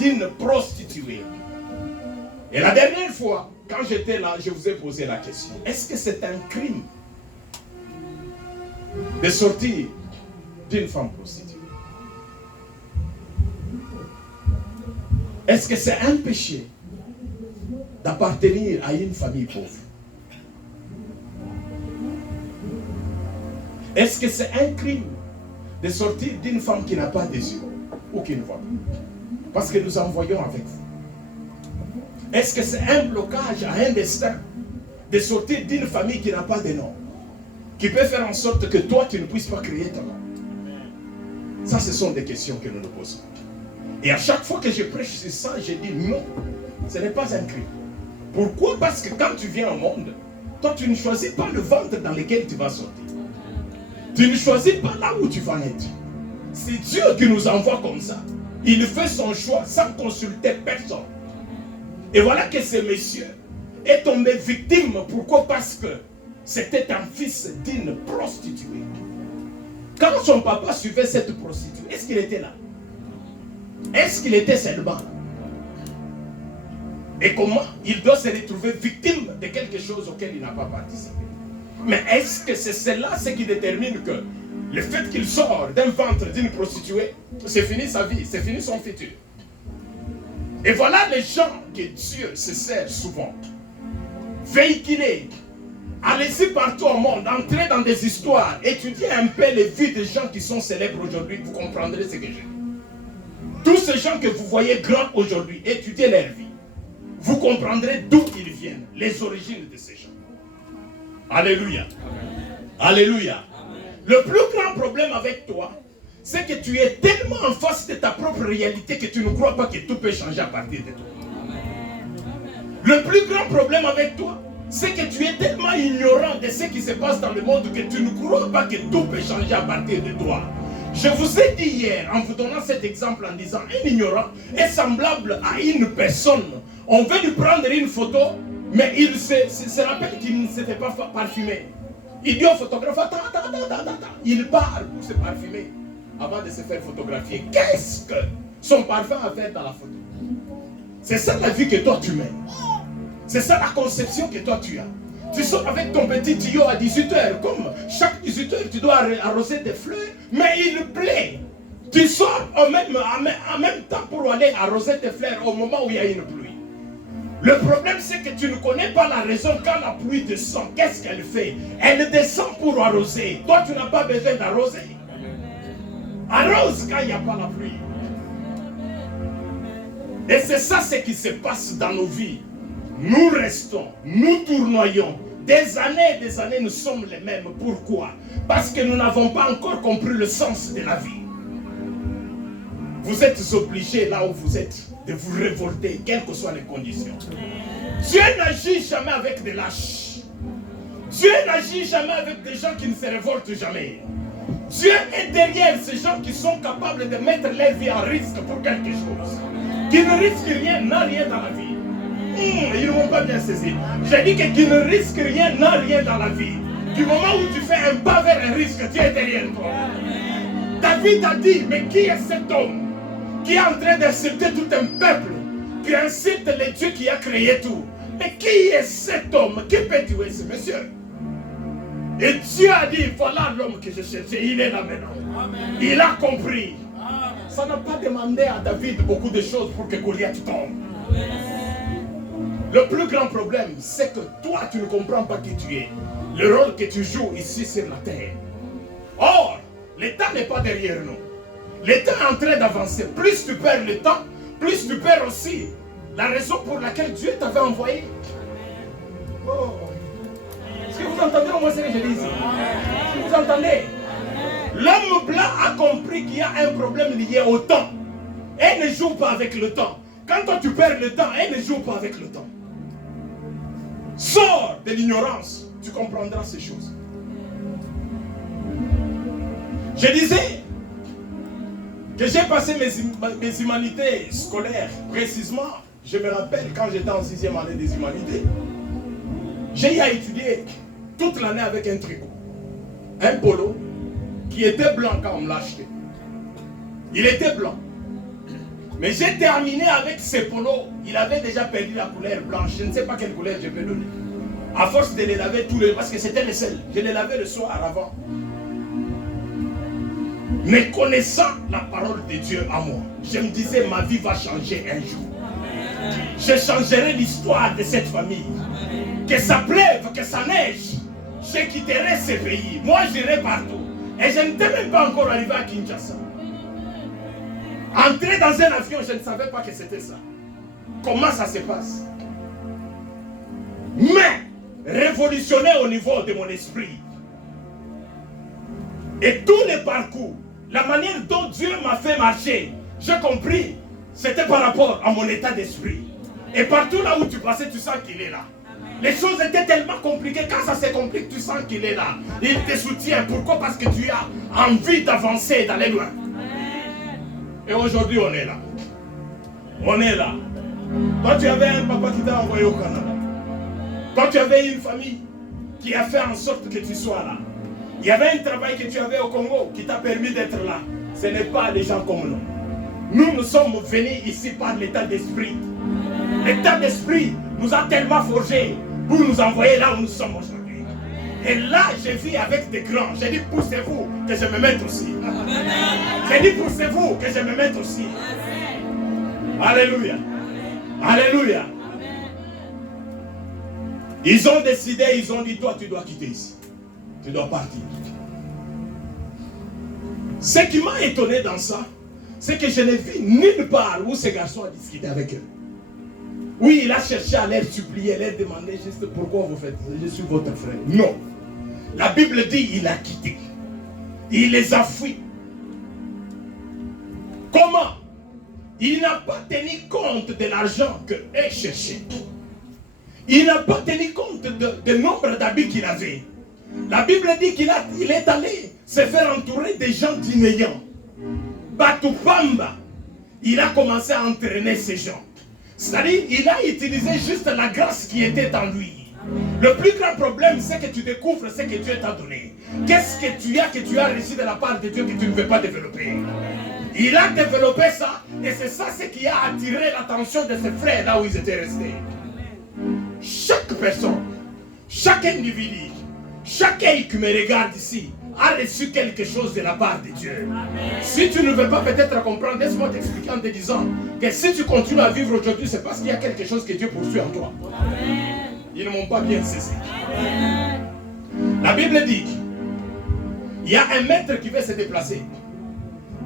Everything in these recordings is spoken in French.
d'une prostituée. Et la dernière fois, quand j'étais là, je vous ai posé la question. Est-ce que c'est un crime de sortir d'une femme prostituée? Est-ce que c'est un péché d'appartenir à une famille pauvre? Est-ce que c'est un crime de sortir d'une femme qui n'a pas des yeux ou qui ne voit pas? Parce que nous envoyons avec vous. Est-ce que c'est un blocage à un destin de sortir d'une famille qui n'a pas de nom, qui peut faire en sorte que toi tu ne puisses pas créer ton nom? Ça, ce sont des questions que nous nous posons. Et à chaque fois que je prêche sur ça, je dis non, ce n'est pas un crime. Pourquoi? Parce que quand tu viens au monde, toi tu ne choisis pas le ventre dans lequel tu vas sortir. Tu ne choisis pas là où tu vas naître. C'est Dieu qui nous envoie comme ça. Il fait son choix sans consulter personne. Et voilà que ce monsieur est tombé victime. Pourquoi? Parce que c'était un fils d'une prostituée. Quand son papa suivait cette prostituée, est-ce qu'il était là? Est-ce qu'il était seulement là? Et comment il doit se retrouver victime de quelque chose auquel il n'a pas participé? Mais est-ce que c'est cela ce qui détermine que le fait qu'il sort d'un ventre d'une prostituée, c'est fini sa vie, c'est fini son futur? Et voilà les gens que Dieu se sert souvent. Véhiculer, aller partout au monde, entrer dans des histoires, étudier un peu les vies des gens qui sont célèbres aujourd'hui, vous comprendrez ce que je dis. Tous ces gens que vous voyez grands aujourd'hui, étudiez leur vie. Vous comprendrez d'où ils viennent, les origines de ces gens. Alléluia. Amen. Alléluia. Amen. Le plus grand problème avec toi, c'est que tu es tellement en face de ta propre réalité que tu ne crois pas que tout peut changer à partir de toi. Amen. Le plus grand problème avec toi, c'est que tu es tellement ignorant de ce qui se passe dans le monde que tu ne crois pas que tout peut changer à partir de toi. Je vous ai dit hier, en vous donnant cet exemple, en disant un ignorant est semblable à une personne. On veut lui prendre une photo, mais il se rappelle qu'il ne s'était pas parfumé. Il dit au photographe, attends. Il parle pour se parfumer avant de se faire photographier. Qu'est-ce que son parfum a fait dans la photo? C'est ça la vie que toi tu mènes. C'est ça la conception que toi tu as. Tu sors avec ton petit tuyau à 18h, comme chaque 18h tu dois arroser des fleurs, mais il plaît. Tu sors en même temps pour aller arroser tes fleurs au moment où il y a une pluie. Le problème c'est que tu ne connais pas la raison quand la pluie descend. Qu'est-ce qu'elle fait? Elle descend pour arroser. Toi tu n'as pas besoin d'arroser. Arrose quand il n'y a pas la pluie. Et c'est ça ce qui se passe dans nos vies. Nous restons, nous tournoyons. Des années, nous sommes les mêmes. Pourquoi? Parce que nous n'avons pas encore compris le sens de la vie. Vous êtes obligés, là où vous êtes, de vous révolter, quelles que soient les conditions. Dieu n'agit jamais avec des lâches. Dieu n'agit jamais avec des gens qui ne se révoltent jamais. Dieu est derrière ces gens qui sont capables de mettre leur vie en risque pour quelque chose. Qui ne risquent rien, n'a rien dans la vie. Ils ne vont pas bien saisir. J'ai dit que qui ne risque rien, n'a rien dans la vie. Du moment où tu fais un pas vers un risque, Dieu est derrière toi. David a dit, mais qui est cet homme qui est en train d'insulter tout un peuple, qui insulte le Dieu qui a créé tout? Mais qui est cet homme? Qui peut tuer ce monsieur? Et Dieu a dit, voilà l'homme que je cherchais, il est là maintenant. Amen. Il a compris. Amen. Ça n'a pas demandé à David beaucoup de choses pour que Goliath tombe. Amen. Le plus grand problème, c'est que toi, tu ne comprends pas qui tu es. Le rôle que tu joues ici sur la terre. Or, le temps n'est pas derrière nous. Le temps est en train d'avancer. Plus tu perds le temps, plus tu perds aussi la raison pour laquelle Dieu t'avait envoyé. Oh. Est-ce que vous entendez au moins ce que je dis ici? Est-ce que vous entendez? L'homme blanc a compris qu'il y a un problème lié au temps. Elle ne joue pas avec le temps. Quand toi tu perds le temps, elle ne joue pas avec le temps. Sors de l'ignorance, tu comprendras ces choses. Je disais que j'ai passé mes humanités scolaires, précisément, je me rappelle quand j'étais en 6e année des humanités, j'ai eu à étudier toute l'année avec un tricot, un polo, qui était blanc quand on me l'a acheté. Il était blanc. Mais j'ai terminé avec ce polo. Il avait déjà perdu la couleur blanche. Je ne sais pas quelle couleur je peux donner. À force de les laver tous les... Parce que c'était le seul. Je les lavais le soir avant. Mais connaissant la parole de Dieu à moi, je me disais, ma vie va changer un jour. Je changerai l'histoire de cette famille. Que ça pleuve, que ça neige, je quitterai ce pays. Moi, j'irai partout. Et je n'étais même pas encore arrivé à Kinshasa. Entrer dans un avion, je ne savais pas que c'était ça. Comment ça se passe? Mais, révolutionner au niveau de mon esprit. Et tous les parcours, la manière dont Dieu m'a fait marcher, j'ai compris, c'était par rapport à mon état d'esprit. Et partout là où tu passais, tu sens qu'il est là. Les choses étaient tellement compliquées. Quand ça se complique, tu sens qu'il est là. Il te soutient. Pourquoi? Parce que tu as envie d'avancer, d'aller loin. Et aujourd'hui, on est là. On est là. Toi, tu avais un papa qui t'a envoyé au Canada. Toi, tu avais une famille qui a fait en sorte que tu sois là. Il y avait un travail que tu avais au Congo qui t'a permis d'être là. Ce n'est pas les gens comme nous. Nous sommes venus ici par l'état d'esprit. L'état d'esprit nous a tellement forgés pour nous envoyer là où nous sommes aujourd'hui. Et là, je vis avec des grands. J'ai dit, poussez-vous que je me mette aussi. J'ai dit, poussez-vous que je me mette aussi. Alléluia. Alléluia. Ils ont décidé, ils ont dit, toi, tu dois quitter ici. Tu dois partir. Ce qui m'a étonné dans ça, c'est que je n'ai vu nulle part où ces garçons ont discuté avec eux. Oui, il a cherché à leur supplier, leur demander juste pourquoi vous faites ça. Je suis votre frère. Non. La Bible dit il a quitté. Il les a fuis. Comment? Il n'a pas tenu compte de l'argent qu'eux cherchaient. Il n'a pas tenu compte du nombre d'habits qu'il avait. La Bible dit qu'il est allé se faire entourer des gens d'inayants. Batupamba, il a commencé à entraîner ces gens. C'est-à-dire, il a utilisé juste la grâce qui était en lui. Le plus grand problème, c'est que tu découvres ce que Dieu t'a donné. Qu'est-ce que tu as reçu de la part de Dieu que tu ne veux pas développer? Il a développé ça, et c'est ça ce qui a attiré l'attention de ses frères là où ils étaient restés. Chaque personne, chaque individu, chacun qui me regarde ici, a reçu quelque chose de la part de Dieu. Si tu ne veux pas peut-être comprendre, laisse-moi t'expliquer en te disant que si tu continues à vivre aujourd'hui, c'est parce qu'il y a quelque chose que Dieu poursuit en toi. Ils ne m'ont pas bien saisi. La Bible dit il y a un maître qui veut se déplacer.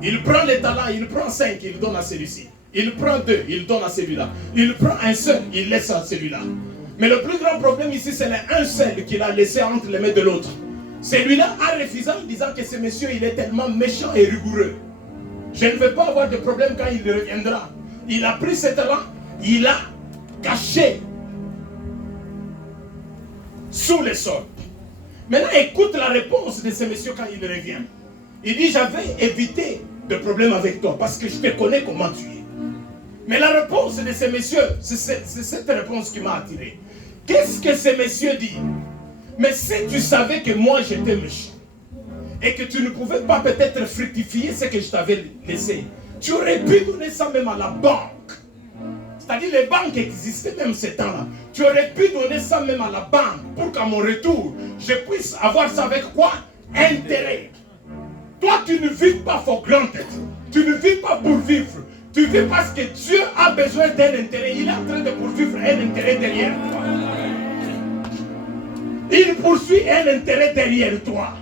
Il prend les talents, il prend 5, il donne à celui-ci. Il prend 2, il donne à celui-là. Il prend un seul, il laisse à celui-là. Mais le plus grand problème ici, c'est un seul qu'il a laissé entre les mains de l'autre. Celui-là a refusé en disant que ce monsieur, il est tellement méchant et rigoureux. Je ne vais pas avoir de problème quand il reviendra. Il a pris ce talent, il a caché sous le sol. Maintenant, écoute la réponse de ce monsieur quand il revient. Il dit, j'avais évité de problème avec toi parce que je te connais comment tu es. Mais la réponse de ce monsieur, c'est cette réponse qui m'a attiré. Qu'est-ce que ce monsieur dit? Mais si tu savais que moi j'étais méchant et que tu ne pouvais pas peut-être fructifier ce que je t'avais laissé, tu aurais pu donner ça même à la banque. C'est-à-dire les banques existaient même ces temps-là. Tu aurais pu donner ça même à la banque pour qu'à mon retour, je puisse avoir ça avec quoi? Intérêt. Toi, tu ne vis pas for granted. Tu ne vis pas pour vivre. Tu vis parce que Dieu a besoin d'un intérêt. Il est en train de poursuivre un intérêt derrière toi. Il poursuit un intérêt derrière toi.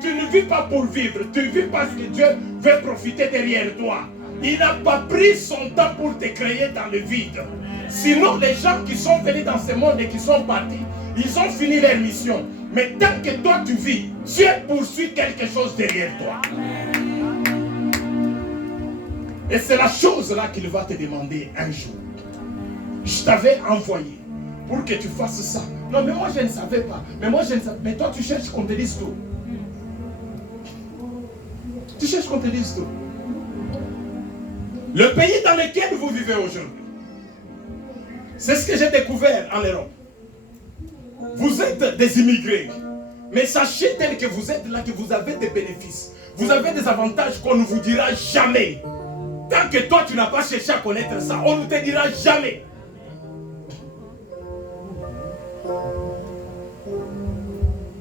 Tu ne vis pas pour vivre. Tu vis parce que Dieu veut profiter derrière toi. Il n'a pas pris son temps pour te créer dans le vide. Sinon, les gens qui sont venus dans ce monde et qui sont partis, ils ont fini leur mission. Mais tant que toi tu vis, Dieu poursuit quelque chose derrière toi. Et c'est la chose là qu'il va te demander un jour. Je t'avais envoyé pour que tu fasses ça. Non, mais moi je ne savais pas. Mais moi je ne savais pas. Mais toi tu cherches qu'on te dise tout. Tu cherches qu'on te dise tout. Le pays dans lequel vous vivez aujourd'hui, c'est ce que j'ai découvert en Europe. Vous êtes des immigrés. Mais sachez tel que vous êtes là que vous avez des bénéfices. Vous avez des avantages qu'on ne vous dira jamais. Tant que toi, tu n'as pas cherché à connaître ça, on ne te dira jamais.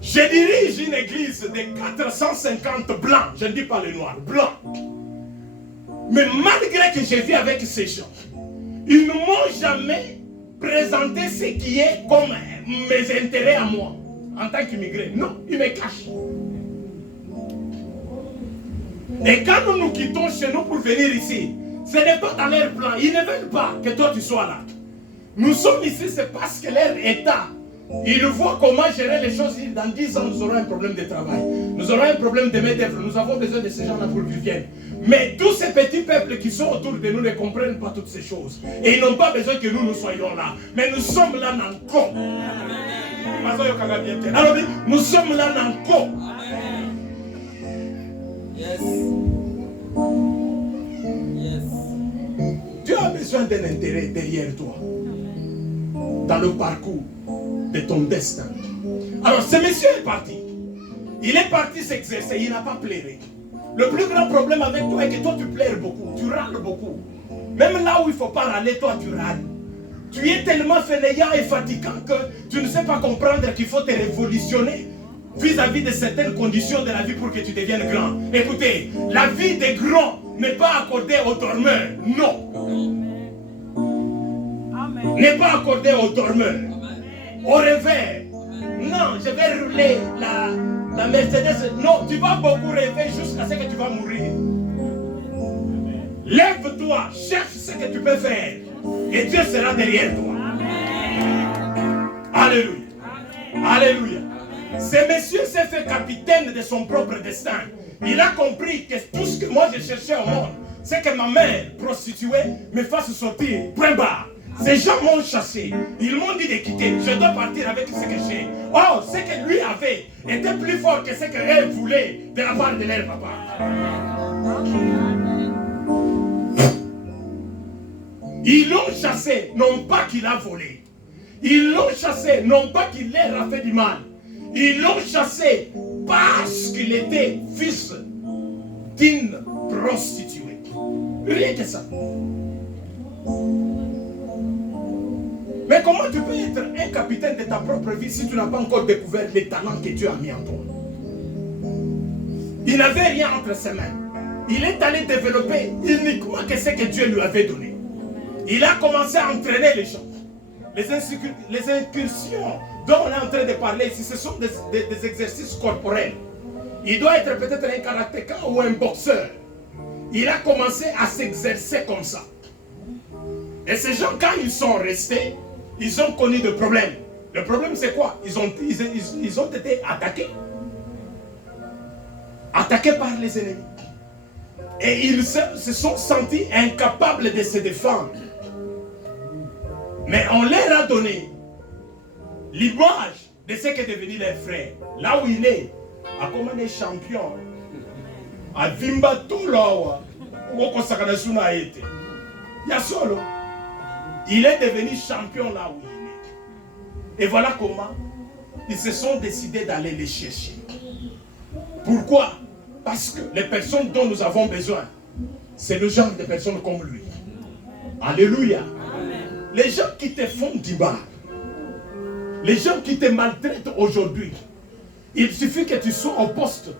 Je dirige une église de 450 blancs. Je ne dis pas les noirs, blancs. Mais malgré que je vis avec ces gens, ils ne m'ont jamais présenté ce qui est comme mes intérêts à moi, en tant qu'immigré. Non, ils me cachent. Et quand nous nous quittons chez nous pour venir ici, ce n'est pas dans leur plan. Ils ne veulent pas que toi tu sois là. Nous sommes ici, c'est parce que leur état, ils voient comment gérer les choses. Dans 10 ans, nous aurons un problème de travail. Nous aurons un problème de main-d'œuvre. Nous avons besoin de ces gens-là pour qu'ils viennent. Mais tous ces petits peuples qui sont autour de nous ne comprennent pas toutes ces choses. Et ils n'ont pas besoin que nous soyons là. Mais nous sommes là dans le corps. Alors, nous sommes là dans le corps. Yes. Yes. Tu as besoin d'un intérêt derrière toi. Dans le parcours de ton destin. Alors, ce monsieur est parti. Il est parti s'exercer. Il n'a pas pleuré. Le plus grand problème avec toi est que toi, tu pleures beaucoup. Tu râles beaucoup. Même là où il ne faut pas râler, toi, tu râles. Tu es tellement fainéant et fatigant que tu ne sais pas comprendre qu'il faut te révolutionner vis-à-vis de certaines conditions de la vie pour que tu deviennes grand. Écoutez, la vie des grands n'est pas accordée aux dormeurs. Non. N'est pas accordée aux dormeurs. Au réveil. Non, je vais rouler la Mercedes. Non, tu vas beaucoup rêver jusqu'à ce que tu vas mourir. Lève-toi, cherche ce que tu peux faire. Et Dieu sera derrière toi. Alléluia. Alléluia. Ce monsieur s'est fait capitaine de son propre destin. Il a compris que tout ce que moi je cherchais au monde, c'est que ma mère prostituée me fasse sortir. Point barre. Ces gens m'ont chassé. Ils m'ont dit de quitter. Je dois partir avec ce que j'ai. Oh, ce que lui avait était plus fort que ce qu'elle voulait de la part de leur papa. Ils l'ont chassé, non pas qu'il a volé. Ils l'ont chassé, non pas qu'il leur a fait du mal. Ils l'ont chassé parce qu'il était fils d'une prostituée. Rien que ça. Mais comment tu peux être un capitaine de ta propre vie si tu n'as pas encore découvert les talents que Dieu a mis en toi? Il n'avait rien entre ses mains. Il est allé développer uniquement ce que Dieu lui avait donné. Il a commencé à entraîner les gens. Les incursions dont on est en train de parler ici, ce sont des exercices corporels. Il doit être peut-être un karatéka ou un boxeur. Il a commencé à s'exercer comme ça. Et ces gens, quand ils sont restés, ils ont connu des problèmes. Le problème, c'est quoi? Ils ont été attaqués. Attaqués par les ennemis. Et ils se sont sentis incapables de se défendre. Mais on leur a donné l'image de ce qu'est devenu leur frère. Là où il est, à comme un champion. À Vimba Tulawa. Yasolo. Il est devenu champion là où il est. Et voilà comment ils se sont décidés d'aller les chercher. Pourquoi? Parce que les personnes dont nous avons besoin, c'est le genre de personnes comme lui. Alléluia. Amen. Les gens qui te font du mal, les gens qui te maltraitent aujourd'hui, il suffit que tu sois au poste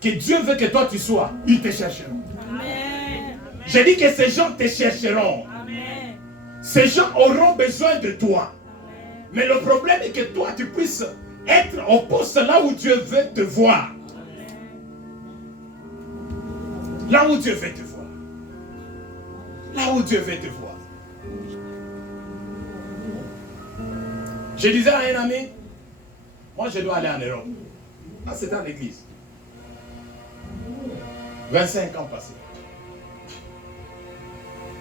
que Dieu veut que toi tu sois, ils te chercheront. Amen. Je dis que ces gens te chercheront. Amen. Ces gens auront besoin de toi. Amen. Mais le problème est que toi tu puisses être au poste là où Dieu veut te voir. Là où Dieu veut te voir. Là où Dieu veut te voir. Je disais à un ami, moi je dois aller en Europe. Ah, c'est dans l'église. 25 ans passés.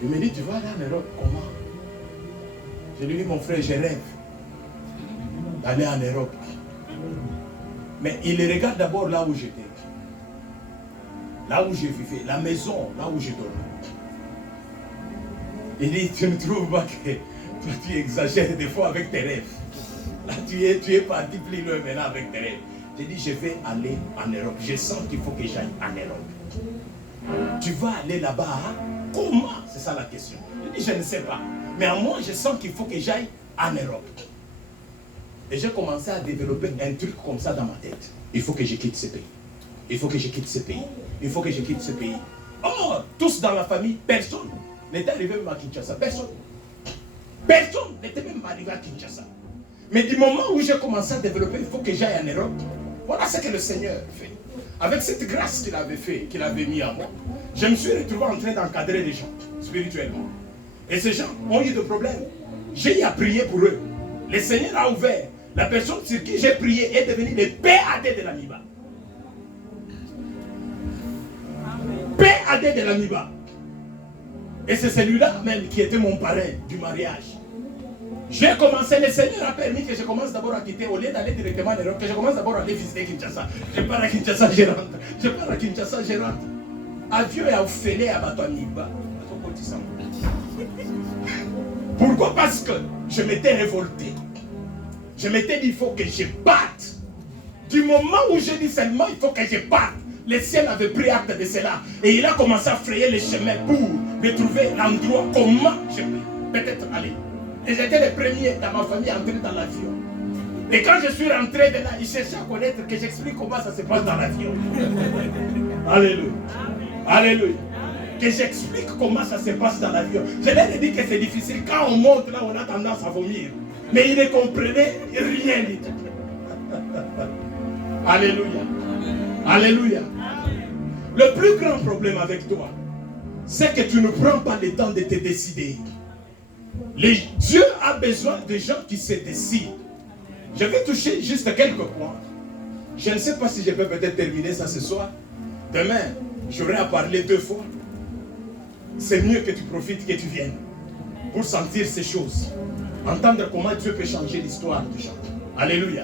Il me dit, tu vas aller en Europe, comment? Je lui dis, mon frère, je rêve d'aller en Europe. Mais il regarde d'abord là où j'étais. Là où je vivais, la maison, là où je dormais. Il dit, tu ne trouves pas que toi tu exagères des fois avec tes rêves. Là tu es parti plus loin maintenant avec tes rêves. J'ai dit, je vais aller en Europe. Je sens qu'il faut que j'aille en Europe. Tu vas aller là-bas, hein? Comment? C'est ça la question. Je dis, je ne sais pas. Mais à moi, je sens qu'il faut que j'aille en Europe. Et j'ai commencé à développer un truc comme ça dans ma tête. Il faut que je quitte ce pays. Il faut que je quitte ce pays. Il faut que je quitte ce pays. Oh, tous dans la famille, personne n'était arrivé même à Kinshasa. Personne. Personne n'était même arrivé à Kinshasa. Mais du moment où j'ai commencé à développer, il faut que j'aille en Europe. Voilà ce que le Seigneur fait. Avec cette grâce qu'il avait fait, qu'il avait mis en moi, je me suis retrouvé en train d'encadrer les gens spirituellement. Et ces gens ont eu des problèmes. J'ai eu à prier pour eux. Le Seigneur a ouvert. La personne sur qui j'ai prié est devenue le PAD de l'Amiba. PAD de l'Amiba. Et c'est celui-là même qui était mon parrain du mariage. J'ai commencé, le Seigneur a permis que je commence d'abord à quitter, au lieu d'aller directement en Europe, que je commence d'abord à aller visiter Kinshasa. Je pars à Kinshasa, je rentre. Je pars à Kinshasa, je rentre. Avion et Aufélé à Batouaniba. Pourquoi? Parce que je m'étais révolté. Je m'étais dit, il faut que je parte. Du moment où j'ai dit seulement, il faut que je parte, le ciel avait pris acte de cela. Et il a commencé à frayer les chemins pour me trouver l'endroit comment je peux peut-être aller. Et j'étais le premier dans ma famille à entrer dans l'avion. Et quand je suis rentré de là, il cherchait à connaître que j'explique comment ça se passe dans l'avion. Alléluia. Alléluia. Que j'explique comment ça se passe dans l'avion. Je leur ai dit que c'est difficile. Quand on monte là, on a tendance à vomir. Mais il ne comprenait rien du tout. Alléluia. Alléluia. Le plus grand problème avec toi, c'est que tu ne prends pas le temps de te décider. Dieu a besoin de gens qui se décident. Je vais toucher juste quelques points. Je ne sais pas si je peux peut-être terminer ça ce soir. Demain, j'aurai à parler 2 fois. C'est mieux que tu profites, que tu viennes pour sentir ces choses. Entendre comment Dieu peut changer l'histoire des gens. Alléluia.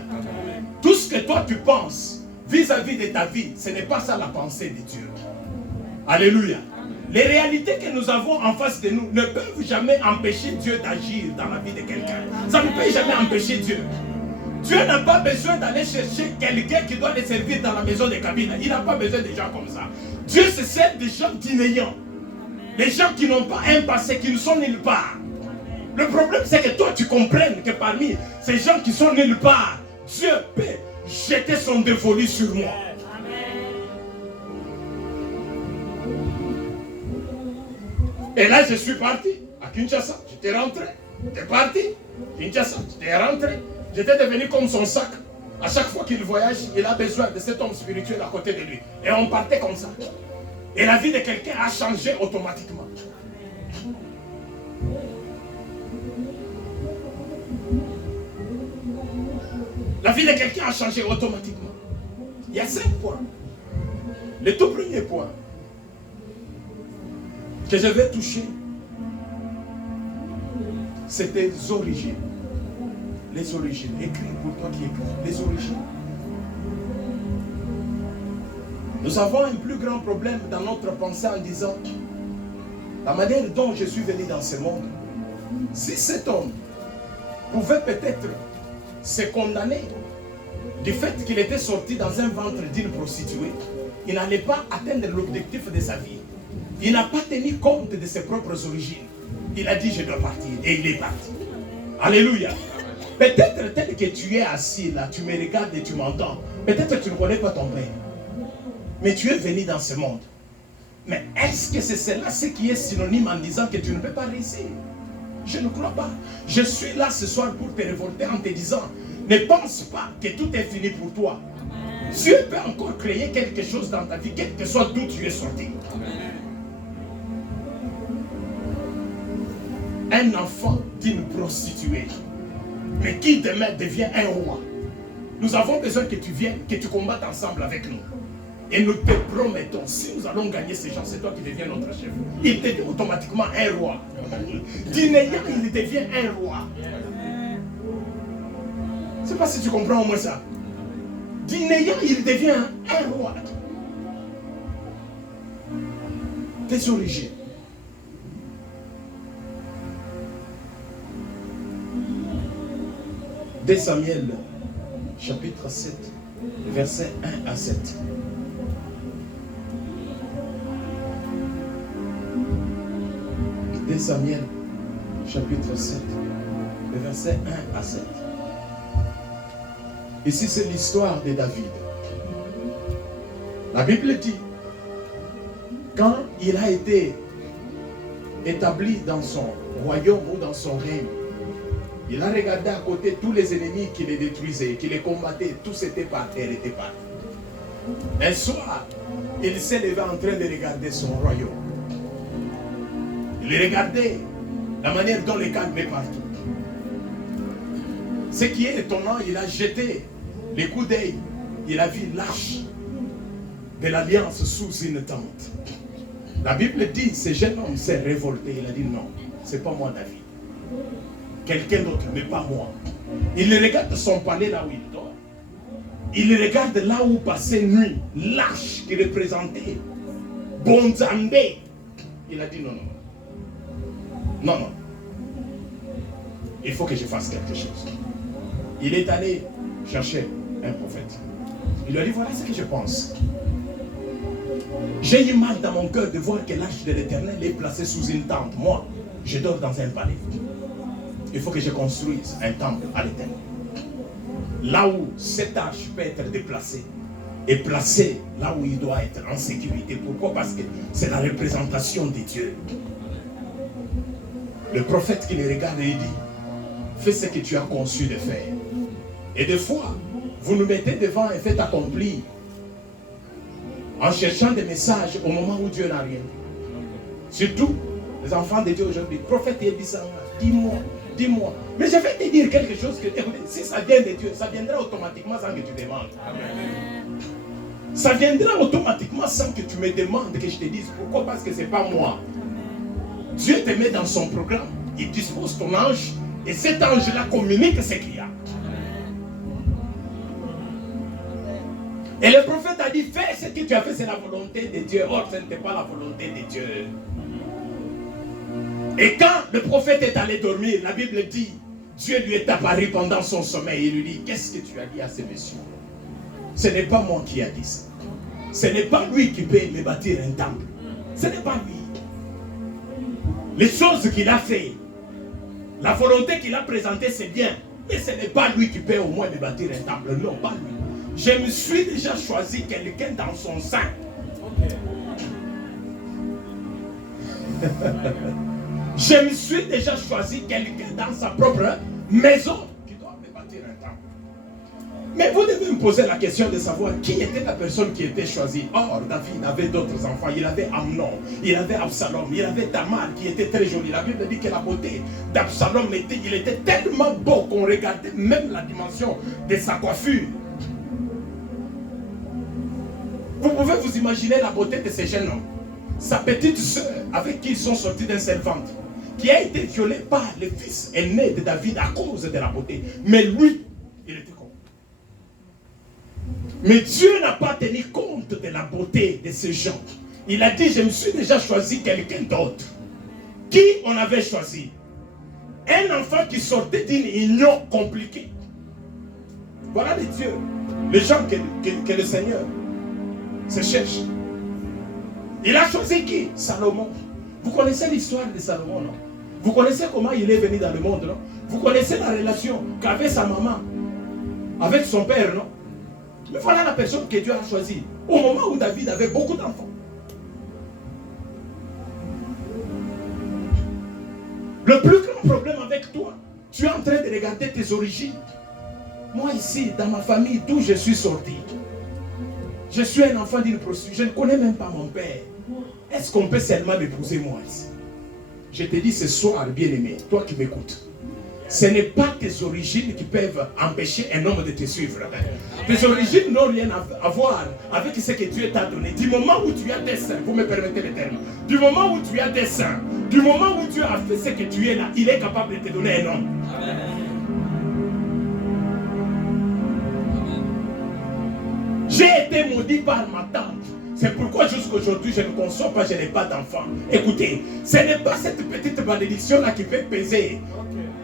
Tout ce que toi tu penses vis-à-vis de ta vie, ce n'est pas ça la pensée de Dieu. Alléluia. Les réalités que nous avons en face de nous ne peuvent jamais empêcher Dieu d'agir dans la vie de quelqu'un. Ça ne peut jamais empêcher Dieu. Dieu n'a pas besoin d'aller chercher quelqu'un qui doit le servir dans la maison de Kabila. Il n'a pas besoin de gens comme ça. Dieu se sert des gens d'inayants. Les gens qui n'ont pas un passé, qui ne sont nulle part. Le problème, c'est que toi, tu comprennes que parmi ces gens qui sont nulle part, Dieu peut jeter son dévolu sur moi. Et là, je suis parti à Kinshasa. J'étais rentré. J'étais parti. Kinshasa. J'étais rentré. J'étais devenu comme son sac. À chaque fois qu'il voyage, il a besoin de cet homme spirituel à côté de lui. Et on partait comme ça. Et la vie de quelqu'un a changé automatiquement. La vie de quelqu'un a changé automatiquement. Il y a 5 points. Le tout premier point que je vais toucher, c'est tes origines. Les origines. Écris pour toi qui écris. Les origines. Nous avons un plus grand problème dans notre pensée en disant la manière dont je suis venu dans ce monde. Si cet homme pouvait peut-être se condamner du fait qu'il était sorti dans un ventre d'une prostituée, il n'allait pas atteindre l'objectif de sa vie. Il n'a pas tenu compte de ses propres origines. Il a dit je dois partir et il est parti. Alléluia. Peut-être tel que tu es assis là, tu me regardes et tu m'entends. Peut-être que tu ne connais pas ton père. Mais tu es venu dans ce monde. Mais est-ce que c'est cela ce qui est synonyme en disant que tu ne peux pas réussir? Je ne crois pas. Je suis là ce soir pour te révolter en te disant, ne pense pas que tout est fini pour toi. Dieu peut encore créer quelque chose dans ta vie, quel que soit d'où tu es sorti. Un enfant d'une prostituée, mais qui demain devient un roi. Nous avons besoin que tu viennes, que tu combattes ensemble avec nous. Et nous te promettons, si nous allons gagner ces gens, c'est toi qui deviens notre chef. Il devient automatiquement un roi. D'inayant, il devient un roi. Je ne sais pas si tu comprends au moins ça. D'inayant, il devient un roi. Tes origines. De Samuel, chapitre 7, versets 1 à 7. 2 Samuel, chapitre 7, le verset 1 à 7. Ici, c'est l'histoire de David. La Bible dit, quand il a été établi dans son royaume ou dans son règne, il a regardé à côté tous les ennemis qui les détruisaient, qui les combattaient, tous étaient par terre, étaient par terre. Un soir, il s'est levé en train de regarder son royaume. Il regardait la manière dont les calmes est partout. Ce qui est étonnant, il a jeté les coups d'œil, il a vu l'arche de l'alliance sous une tente. La Bible dit, ce jeune homme s'est révolté, il a dit non, c'est pas moi David. Quelqu'un d'autre, mais pas moi. Il regarde son palais là où il dort. Il regarde là où passait nuit l'arche qui représentait Bonzambé. Il a dit non, non. Non, non. Il faut que je fasse quelque chose. Il est allé chercher un prophète. Il lui a dit, voilà ce que je pense. J'ai eu mal dans mon cœur de voir que l'arche de l'Éternel est placée sous une tente. Moi, je dors dans un palais. Il faut que je construise un temple à l'Éternel. Là où cette arche peut être déplacée et placée là où il doit être en sécurité. Pourquoi? Parce que c'est la représentation de Dieu. Le prophète qui le regarde et dit, fais ce que tu as conçu de faire. Et des fois, vous nous mettez devant un fait accompli en cherchant des messages au moment où Dieu n'a rien. Surtout les enfants de Dieu aujourd'hui. Le prophète il dit ça, dis-moi, dis-moi. Mais je vais te dire quelque chose que, écoutez, si ça vient de Dieu, ça viendra automatiquement sans que tu demandes. Amen. Ça viendra automatiquement sans que tu me demandes que je te dise. Pourquoi? Parce que ce n'est pas moi. Dieu te met dans son programme. Il dispose ton ange et cet ange-là communique ce qu'il y a. Et le prophète a dit, fais ce que tu as fait, c'est la volonté de Dieu. Or, ce n'était pas la volonté de Dieu. Et quand le prophète est allé dormir, la Bible dit, Dieu lui est apparu pendant son sommeil. Il lui dit, qu'est-ce que tu as dit à ce monsieur? Ce n'est pas moi qui ai dit ça. Ce n'est pas lui qui peut me bâtir un temple. Ce n'est pas lui. Les choses qu'il a fait, la volonté qu'il a présentée, c'est bien. Mais ce n'est pas lui qui peut au moins me bâtir un temple. Non, pas lui. Je me suis déjà choisi quelqu'un dans son sein. Je me suis déjà choisi quelqu'un dans sa propre maison qui doit me bâtir un temple. Mais vous devez me poser la question de savoir qui était la personne qui était choisie. Or, David avait d'autres enfants. Il avait Amnon, il avait Absalom, il avait Tamar qui était très jolie. La Bible dit que la beauté d'Absalom il était tellement beau qu'on regardait même la dimension de sa coiffure. Vous pouvez vous imaginer la beauté de ce jeune homme. Sa petite sœur avec qui ils sont sortis d'un seul ventre, qui a été violée par le fils aîné de David à cause de la beauté. Mais lui, il était con. Mais Dieu n'a pas tenu compte de la beauté de ces gens. Il a dit, je me suis déjà choisi quelqu'un d'autre. Qui on avait choisi? Un enfant qui sortait d'une union compliquée. Voilà les dieux, les gens que le Seigneur se cherche. Il a choisi qui? Salomon. Vous connaissez l'histoire de Salomon, non? Vous connaissez comment il est venu dans le monde, non? Vous connaissez la relation qu'avait sa maman avec son père, non? Mais voilà la personne que Dieu a choisie au moment où David avait beaucoup d'enfants. Le plus grand problème avec toi, tu es en train de regarder tes origines. Moi ici, dans ma famille, d'où je suis sorti, je suis un enfant d'une prostituée, je ne connais même pas mon père. Est-ce qu'on peut seulement m'épouser moi ici? Je te dis ce soir, bien-aimé, toi qui m'écoutes, ce n'est pas tes origines qui peuvent empêcher un homme de te suivre. Tes origines n'ont rien à voir avec ce que Dieu t'a donné. Du moment où tu as des seins, vous me permettez le terme, du moment où tu as des seins, du moment où Dieu a fait ce que tu es là, il est capable de te donner un homme. Amen. J'ai été maudit par ma tante. C'est pourquoi jusqu'aujourd'hui je ne conçois pas, je n'ai pas d'enfant. Écoutez, ce n'est pas cette petite malédiction-là qui peut peser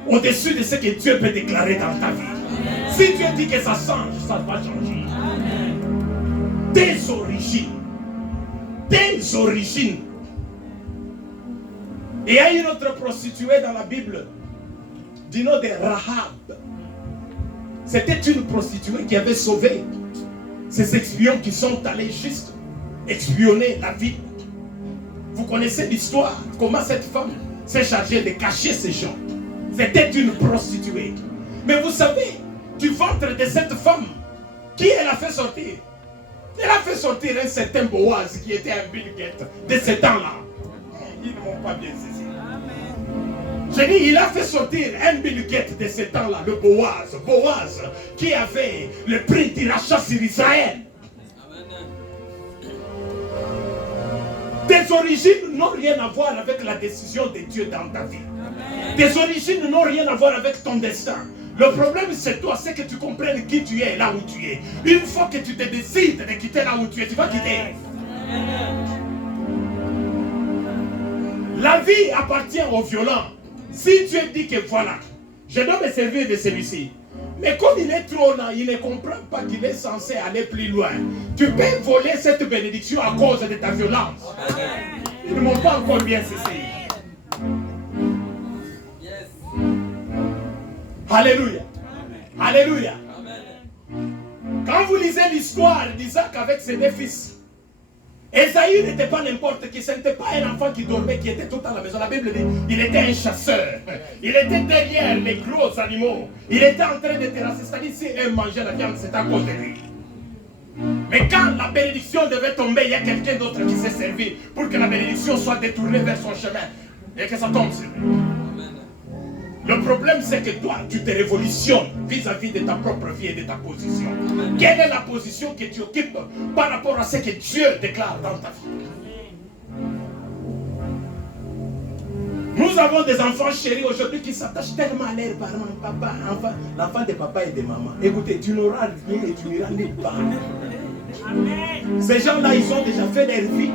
au-dessus de ce que Dieu peut déclarer dans ta vie. Amen. Si Dieu dit que ça change, ça va changer. Amen. Tes origines Et il y a une autre prostituée dans la Bible, du nom de Rahab. C'était une prostituée qui avait sauvé ces espions qui sont allés juste espionner la ville. Vous connaissez l'histoire, comment cette femme s'est chargée de cacher ces gens. C'était une prostituée. Mais vous savez, du ventre de cette femme, qui elle a fait sortir? Elle a fait sortir un certain Boaz qui était un Bill Gates de ce temps-là. Ils ne m'ont pas bien saisi. Je dis, il a fait sortir un Bill Gates de ce temps-là, le Boaz. Boaz qui avait le prix du rachat sur Israël. Tes origines n'ont rien à voir avec la décision de Dieu dans ta vie. Tes origines n'ont rien à voir avec ton destin. Le problème c'est toi, c'est que tu comprennes qui tu es là où tu es. Une fois que tu te décides de quitter là où tu es, tu vas quitter. La vie appartient aux violents. Si Dieu dit que voilà, je dois me servir de celui-ci. Mais comme il est trop lent, il ne comprend pas qu'il est censé aller plus loin. Tu peux voler cette bénédiction à cause de ta violence. Ils ne m'ont pas encore bien cessé. Alléluia. Alléluia. Quand vous lisez l'histoire d'Isaac avec ses deux fils, Esaü n'était pas n'importe qui, ce n'était pas un enfant qui dormait, qui était tout à la maison. La Bible dit, il était un chasseur. Il était derrière les gros animaux. Il était en train de terrasser. C'est-à-dire, si il mangeait la viande, c'est à cause de lui. Mais quand la bénédiction devait tomber, il y a quelqu'un d'autre qui s'est servi pour que la bénédiction soit détournée vers son chemin et que ça tombe sur lui. Le problème, c'est que toi, tu te révolutionnes vis-à-vis de ta propre vie et de ta position. Quelle est la position que tu occupes par rapport à ce que Dieu déclare dans ta vie? Nous avons des enfants chéris aujourd'hui qui s'attachent tellement à leur parents, papa, enfant, l'enfant de papa et de maman. Écoutez, tu n'auras rien et tu n'iras nulle part. Ces gens-là, ils ont déjà fait leur vie.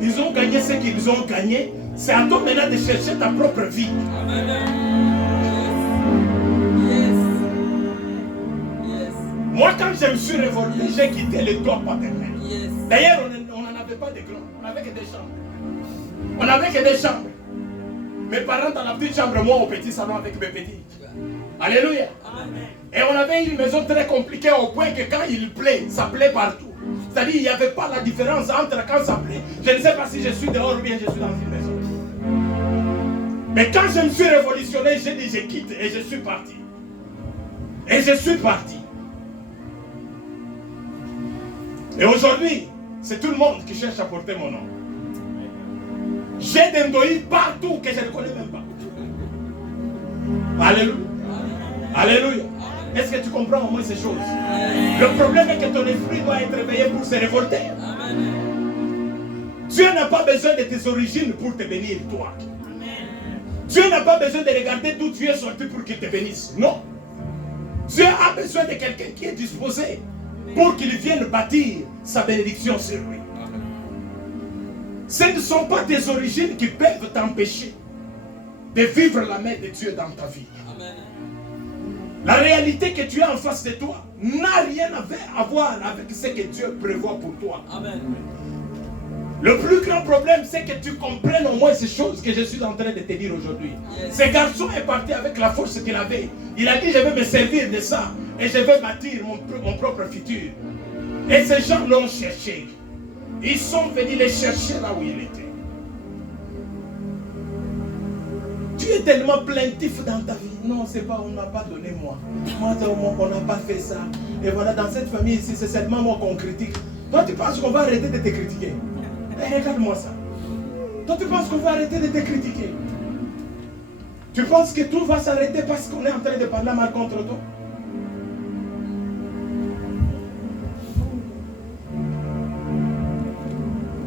Ils ont gagné ce qu'ils ont gagné. C'est à toi maintenant de chercher ta propre vie. Moi, quand je me suis révolté, j'ai quitté le toit paternel. D'ailleurs, on n'en avait pas de grands. On n'avait que des chambres. On n'avait que des chambres. Mes parents dans la petite chambre, moi au petit salon avec mes petits. Alléluia. Amen. Et on avait une maison très compliquée au point que quand il plaît, ça plaît partout. C'est-à-dire qu'il n'y avait pas la différence entre quand ça plaît. Je ne sais pas si je suis dehors ou bien je suis dans une maison. Mais quand je me suis révolutionné, j'ai dit je quitte et je suis parti. Et je suis parti. Et aujourd'hui, c'est tout le monde qui cherche à porter mon nom. J'ai des ndoïs partout que je ne connais même pas. Alléluia. Alléluia. Est-ce que tu comprends au moins ces choses? Le problème est que ton esprit doit être réveillé pour se révolter. Dieu n'a pas besoin de tes origines pour te bénir, toi. Dieu n'a pas besoin de regarder d'où tu es sorti pour qu'il te bénisse. Non. Dieu a besoin de quelqu'un qui est disposé pour qu'il vienne bâtir sa bénédiction sur lui. Ce ne sont pas tes origines qui peuvent t'empêcher de vivre la main de Dieu dans ta vie. Amen. La réalité que tu as en face de toi n'a rien à voir avec ce que Dieu prévoit pour toi. Amen. Le plus grand problème, c'est que tu comprennes au moins ces choses que je suis en train de te dire aujourd'hui. Yes. Ce garçon est parti avec la force qu'il avait. Il a dit, je vais me servir de ça et je vais bâtir mon propre futur. Et ces gens l'ont cherché. Ils sont venus les chercher là où il était. Tu es tellement plaintif dans ta vie. Non, c'est pas, on ne m'a pas donné moi. Moi, on n'a pas fait ça. Et voilà, dans cette famille ici, c'est seulement moi qu'on critique. Toi, tu penses qu'on va arrêter de te critiquer? Eh, regarde-moi ça. Toi, tu penses qu'on va arrêter de te critiquer? Tu penses que tout va s'arrêter parce qu'on est en train de parler mal contre toi?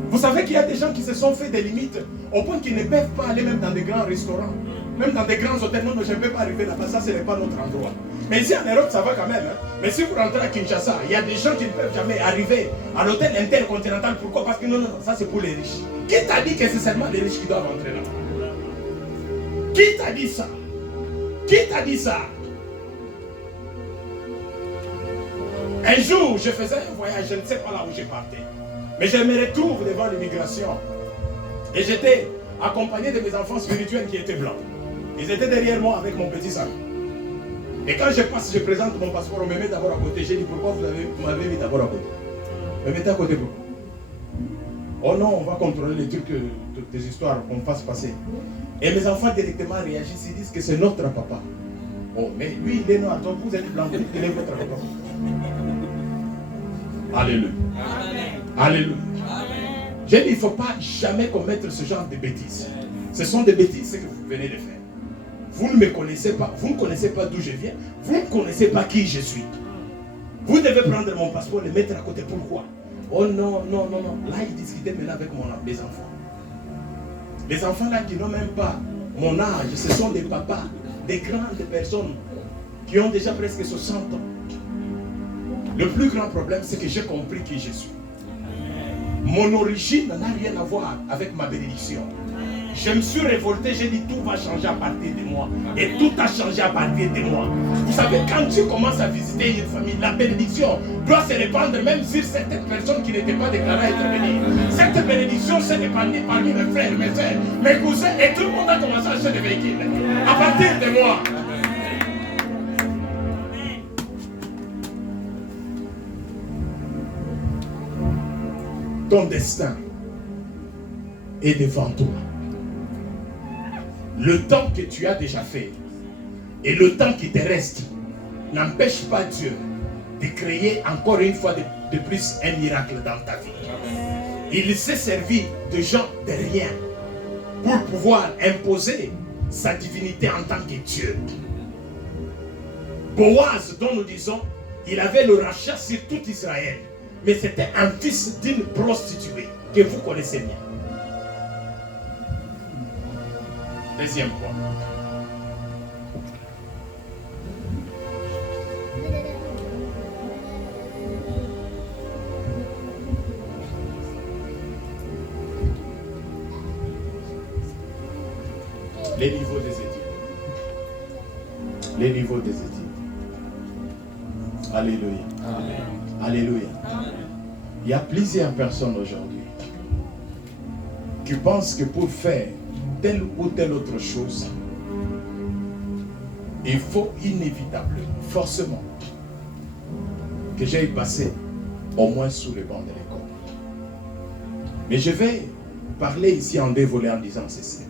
Vous savez qu'il y a des gens qui se sont fait des limites au point qu'ils ne peuvent pas aller même dans des grands restaurants, même dans des grands hôtels. Non, je ne peux pas arriver là-bas, ça ce n'est pas notre endroit. Mais ici en Europe, ça va quand même. Hein? Mais si vous rentrez à Kinshasa, il y a des gens qui ne peuvent jamais arriver à l'hôtel intercontinental. Pourquoi? Parce que non, ça c'est pour les riches. Qui t'a dit que c'est seulement les riches qui doivent rentrer là-bas? Qui t'a dit ça? Qui t'a dit ça? Un jour, je faisais un voyage, je ne sais pas là où j'ai parti. Mais je me retrouve devant l'immigration. Et j'étais accompagné de mes enfants spirituels qui étaient blancs. Ils étaient derrière moi avec mon petit sac. Et quand je passe, je présente mon passeport, on me met d'abord à côté. J'ai dit, pourquoi vous m'avez mis d'abord à côté? Me mettez à côté pourquoi? Oh non, on va contrôler les trucs, des histoires qu'on fasse passer. Et mes enfants directement réagissent, ils disent que c'est notre papa. Oh, mais lui, il est noir, donc vous êtes blanc, il est votre papa. Alléluia. Amen. Alléluia. Amen. J'ai dit, il ne faut pas jamais commettre ce genre de bêtises. Ce sont des bêtises que vous venez de faire. Vous ne me connaissez pas, vous ne connaissez pas d'où je viens, vous ne connaissez pas qui je suis. Vous devez prendre mon passeport et le mettre à côté. Pourquoi? Oh non, non, non, non. Là, ils discutaient maintenant avec mes enfants. Les enfants là qui n'ont même pas mon âge, ce sont des papas, des grandes personnes qui ont déjà presque 60 ans. Le plus grand problème, c'est que j'ai compris qui je suis. Mon origine n'a rien à voir avec ma bénédiction. Je me suis révolté, j'ai dit tout va changer à partir de moi. Et tout a changé à partir de moi. Vous savez, quand tu commences à visiter une famille, la bénédiction doit se répandre même sur certaines personnes qui n'étaient pas déclarées être bénies. Cette bénédiction s'est répandue parmi mes frères, mes soeurs, mes cousins, et tout le monde a commencé à acheter des véhicules. À partir de moi. Ton destin est devant toi. Le temps que tu as déjà fait et le temps qui te reste n'empêche pas Dieu de créer encore une fois de plus un miracle dans ta vie. Il s'est servi de gens de rien pour pouvoir imposer sa divinité en tant que Dieu. Boaz, dont nous disons, il avait le rachat sur tout Israël, mais c'était un fils d'une prostituée que vous connaissez bien. Deuxième point. Les niveaux des études. Les niveaux des études. Alléluia. Amen. Alléluia. Amen. Il y a plusieurs personnes aujourd'hui qui pensent que pour faire telle ou telle autre chose, il faut inévitablement, forcément, que j'aille passer au moins sous les bancs de l'école. Mais je vais parler ici en dévolé en disant ceci.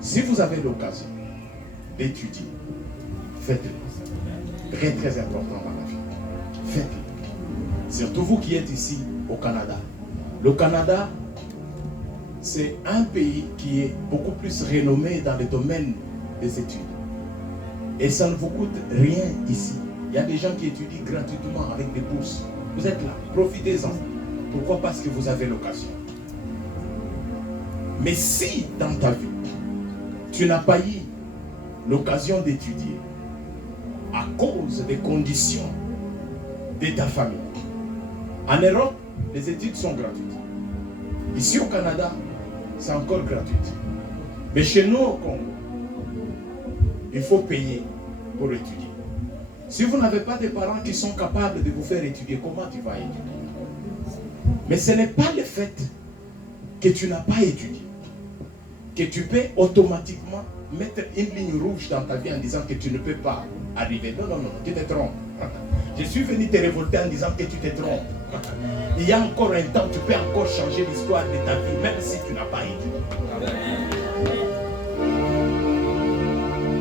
Si vous avez l'occasion d'étudier, faites-le. Très très important dans la vie. Faites-le. Surtout vous qui êtes ici au Canada. Le Canada, c'est un pays qui est beaucoup plus renommé dans le domaine des études. Et ça ne vous coûte rien ici. Il y a des gens qui étudient gratuitement avec des bourses. Vous êtes là, profitez-en. Pourquoi? Parce que vous avez l'occasion. Mais si dans ta vie, tu n'as pas eu l'occasion d'étudier à cause des conditions de ta famille, en Europe, les études sont gratuites. Ici au Canada, c'est encore gratuit. Mais chez nous au Congo, il faut payer pour étudier. Si vous n'avez pas de parents qui sont capables de vous faire étudier, comment tu vas étudier? Mais ce n'est pas le fait que tu n'as pas étudié que tu peux automatiquement mettre une ligne rouge dans ta vie en disant que tu ne peux pas arriver. Non, non, non, tu te trompes. Je suis venu te révolter en disant que tu te trompes. Il y a encore un temps, tu peux encore changer l'histoire de ta vie, même si tu n'as pas étudié.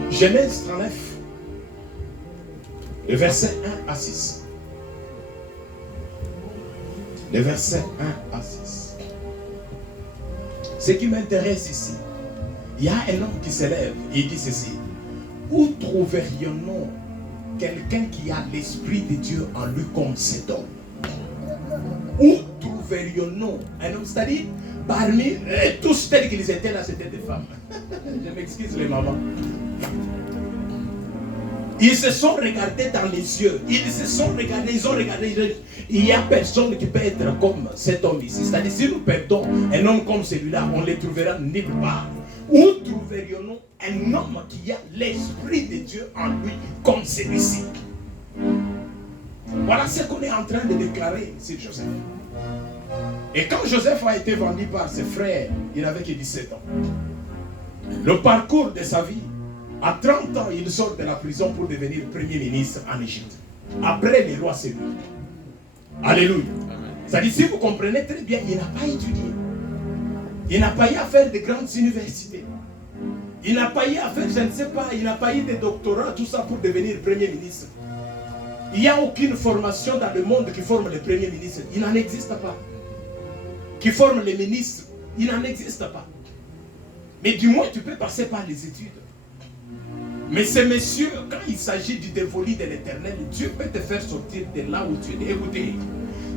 Genèse 39, le verset 1 à 6. Le verset 1 à 6. Ce qui m'intéresse ici, il y a un homme qui s'élève et il dit ceci. Où trouverions-nous quelqu'un qui a l'Esprit de Dieu en lui comme cet homme? Où trouverions-nous un homme? C'est-à-dire, parmi tous tels qu'ils étaient là, c'était des femmes. Je m'excuse les mamans. Ils se sont regardés dans les yeux. Ils se sont regardés, ils ont regardé. Il n'y a personne qui peut être comme cet homme ici. C'est-à-dire, si nous perdons un homme comme celui-là, on ne le trouvera nulle part. Où trouverions-nous un homme qui a l'Esprit de Dieu en lui comme celui-ci? Voilà ce qu'on est en train de déclarer sur Joseph. Et quand Joseph a été vendu par ses frères, il n'avait que 17 ans. Le parcours de sa vie, à 30 ans, il sort de la prison pour devenir premier ministre en Égypte. Après les rois, c'est lui. Alléluia. C'est-à-dire, si vous comprenez très bien, il n'a pas étudié. Il n'a pas eu à faire de grandes universités. Il n'a pas eu à faire, je ne sais pas, il n'a pas eu de doctorat, tout ça pour devenir premier ministre. Il n'y a aucune formation dans le monde qui forme le premier ministre. Il n'en existe pas. Qui forme les ministres, il n'en existe pas. Mais du moins, tu peux passer par les études. Mais ces messieurs, quand il s'agit du dévolu de l'éternel, Dieu peut te faire sortir de là où tu es. Écoutez,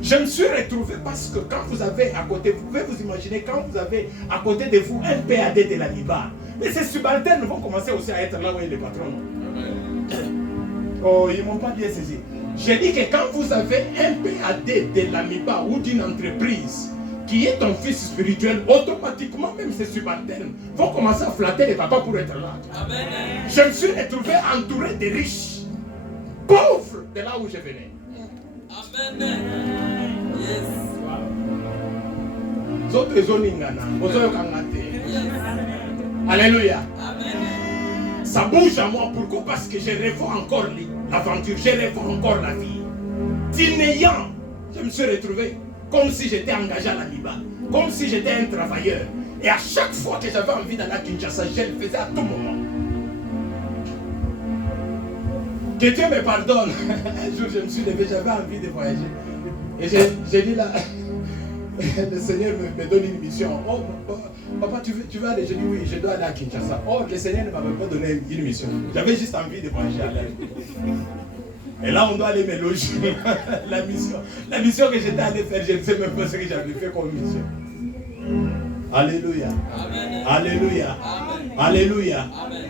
je me suis retrouvé parce que quand vous avez à côté, vous pouvez vous imaginer, quand vous avez à côté de vous un PAD de la NIBA, mais ces subalternes vont commencer aussi à être là où est le patron. Oh, ils ne m'ont pas bien saisi. J'ai dit que quand vous avez un PAD de la NIBA ou d'une entreprise qui est ton fils spirituel, automatiquement même ces subalternes vont commencer à flatter les papas pour être là. Amen. Je me suis retrouvé entouré de riches, pauvres de là où je venais. Amen. Yes. Alléluia. Amen. Ça bouge à moi. Pourquoi? Parce que je rêve encore l'aventure, je rêve encore la vie. D'inayant, je me suis retrouvé comme si j'étais engagé à la NIBA, comme si j'étais un travailleur. Et à chaque fois que j'avais envie d'aller à Kinshasa, je le faisais à tout moment. Que Dieu me pardonne. Un jour, je me suis levé, j'avais envie de voyager. Et j'ai dit là, le Seigneur me donne une mission. Oh, papa, tu veux aller? J'ai dit oui, je dois aller à Kinshasa. Oh, le Seigneur ne m'avait pas donné une mission. J'avais juste envie de voyager. Et là, on doit aller me loger. La mission que j'étais allé faire, je ne sais même pas ce que j'avais fait comme mission. Alléluia. Amen. Alléluia. Amen. Alléluia. Amen.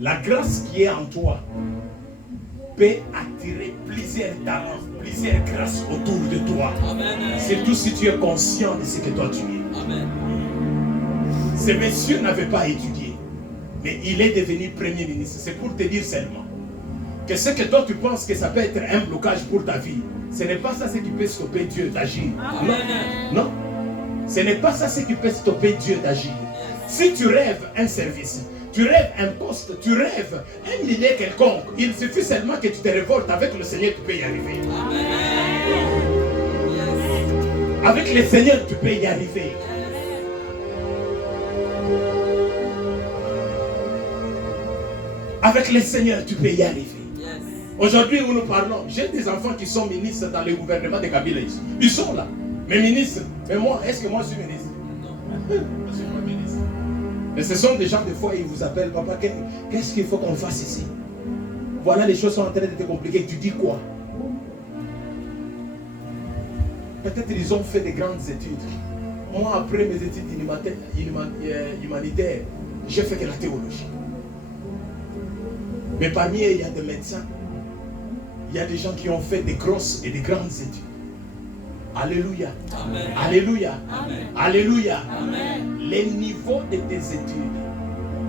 La grâce qui est en toi peut attirer plusieurs talents, plusieurs grâces autour de toi. Amen. Surtout si tu es conscient de ce que toi tu es. Amen. Ces messieurs n'avaient pas étudié, mais il est devenu premier ministre. C'est pour te dire seulement que ce que toi tu penses que ça peut être un blocage pour ta vie, ce n'est pas ça ce qui peut stopper Dieu d'agir. Non, non. Ce n'est pas ça ce qui peut stopper Dieu d'agir. Si tu rêves un service, tu rêves un poste, tu rêves un millier quelconque, il suffit seulement que tu te révoltes. Avec le Seigneur, tu peux y arriver. Avec le Seigneur, tu peux y arriver. Avec le Seigneur, tu peux y arriver. Aujourd'hui où nous parlons, j'ai des enfants qui sont ministres dans le gouvernement de Kabila. Ils sont là. Mais ministres, mais moi, est-ce que moi je suis ministre? Non. Je suis pas ministre. Mais ce sont des gens, des fois, ils vous appellent, papa, qu'est-ce qu'il faut qu'on fasse ici? Voilà, les choses sont en train de te compliquer. Tu dis quoi? Peut-être ils ont fait des grandes études. Moi, après mes études humanitaires, j'ai fait que la théologie. Mais parmi eux, il y a des médecins. Il y a des gens qui ont fait des grosses et des grandes études. Alléluia. Amen. Alléluia. Amen. Alléluia. Amen. Les niveaux de tes études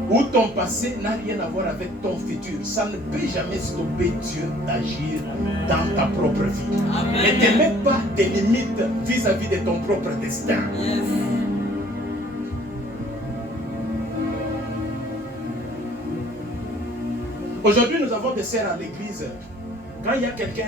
ou ton passé n'a rien à voir avec ton futur. Ça ne peut jamais stopper Dieu d'agir dans ta propre vie. Amen. Ne te mets pas des limites vis-à-vis de ton propre destin. Yes. Aujourd'hui, nous avons des sœurs à l'église. Quand il y a quelqu'un